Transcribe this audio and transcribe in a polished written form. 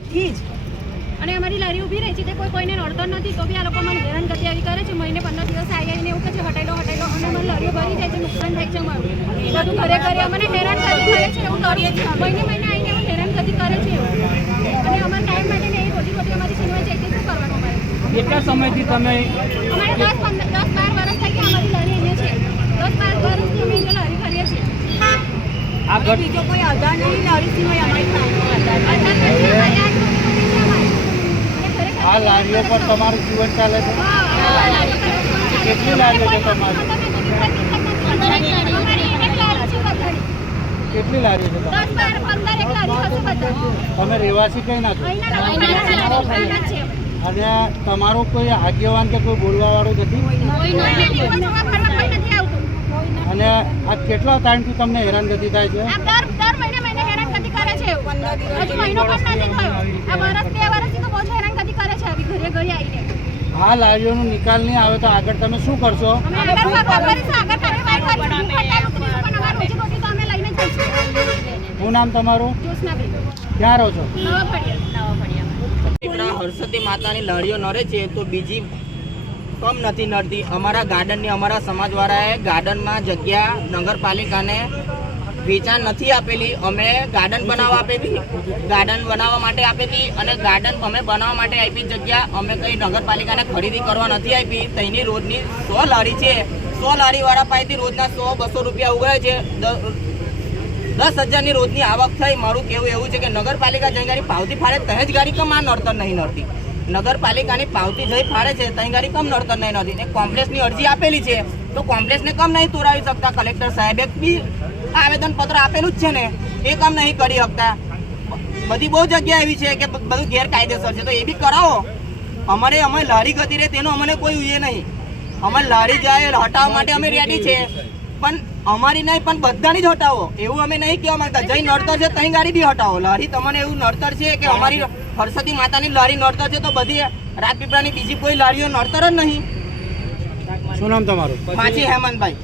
પહેલાથી જ અને અમારી લારી ઊભી રહી છે તે કોઈને નડતર નથી તો બી આ લોકો મને હેરાનગતિ આવી કરે છે. મહિને 15 દિવસ આવીને એવું કહે છે હટાઈ લો અને મને લારીઓ ભરી જાય છે, નુકસાન થાય છે અમારું બધું ઘરે ઘરે અમને હેરાનગતિ કરે છે. એવું કરીએ છીએ મહિને આવીને એવું હેરાનગતિ કરે છે અને અમારા ટાઈમ માટે ને એ ખોટી અમારી છીનવાઈ જાય છે. શું કરવાનું અમારે? કેટલા સમયથી તમે અમારે 10-12 વર્ષ થઈ ગયા અમારી લારી અહીંયા છે. 10-12 વર્ષથી અમે અહીંયા લારી કરીએ છીએ. આ ઘટ બીજો કોઈ આધાર નહીં, લારી સિવાય અમારી પાસે આ લારીઓ પર તમારું જીવન ચાલે છે? કેટલી લારીઓ છે તમારી? કેટલી લારીઓ છે તમારી? 10-15 લારી હશે બધા. તમે રહેવાસી કઈ ના છો? અને તમારો કોઈ આગેવાન કે કોઈ બોલવા વાળું નથી? અને આ કેટલા ટાઈમથી તમને હેરાનગતિ થાય છે? દર મહિને હેરાનગતિ કરે છે. હજુ મહિનો પણ નથી થયો. આ વર્ષ 2 વર્ષથી તો બહુ જ હેરાનગતિ કરે છે આવી ઘરે આવીને. આ લારીઓનો નિકાલ નહીં આવે તો આગળ તમે શું કરશો? અમે આગળ કરીશું, આગળ કાર્યવાહી કરીશું. પણ અમારું રોજીરોટી તો અમે લઈને જઈશું. શું નામ તમારું? જ્યોત્સનાબેન, ક્યાં રહો છો? નવા ફળિયા. હરસદી માતાની લારીઓ નડે છે તો બીજી કમ નથી નડતી. અમારા ગાર્ડનની અમારા સમાજવાળાએ ગાર્ડનમાં જગ્યા નગરપાલિકાને વેચાણ નથી આપેલી. અમે ગાર્ડન બનાવવા આપેલી, ગાર્ડન બનાવવા માટે આપેલી અને ગાર્ડન અમે બનાવવા માટે આપી જગ્યા અમે કંઈ નગરપાલિકાને ખરીદી કરવા નથી આપી. તેની રોજની 100 લારી છે. 100 લારીવાળા પાસેથી રોજના 100-200 રૂપિયા ઉગાડે છે. 10,000ની રોજની આવક થઈ. મારું કેવું એવું છે કે નગરપાલિકા જઈ ગાડી પાવતી ફાળે તહે જ ગાડી કમ આ નડતર નહીં નડતી. નગરપાલિકાની પાવતી જઈ ફાળે છે તઈ ગાડી કમ નડતર નહીં નડતી. ને કોમ્પ્લેક્સની અરજી આપેલી છે તો કોમ્પ્લેક્સને કમ નહીં તોડાવી શકતા? કલેક્ટર સાહેબે બી આવેદન પત્ર આપેલું જ છે ને, એ કામ નહીં કરી શકતા. બધી બહુ જગ્યા એવી છે કે બધું ગેરકાયદેસર છે તો એ બી કરાવો. અમે લારી ગતિ રહે તેનો અમને કોઈ એ નહીં. અમે લારી જાય હટાવવા માટે અમે રેડી છે પણ અમારી નહીં પણ બધાની જ હટાવો એવું અમે નહીં કહેવા માંગતા. જઈ નડતર છે તઈ ગાડી બી હટાવો. લારી તમને એવું નડતર છે કે અમારી હરસદી માતાની લારી નડતર છે તો બધી રાજપીપળાની બીજી કોઈ લારીઓ નડતર જ નહીં. શું નામ તમારું? માછી હેમંતભાઈ.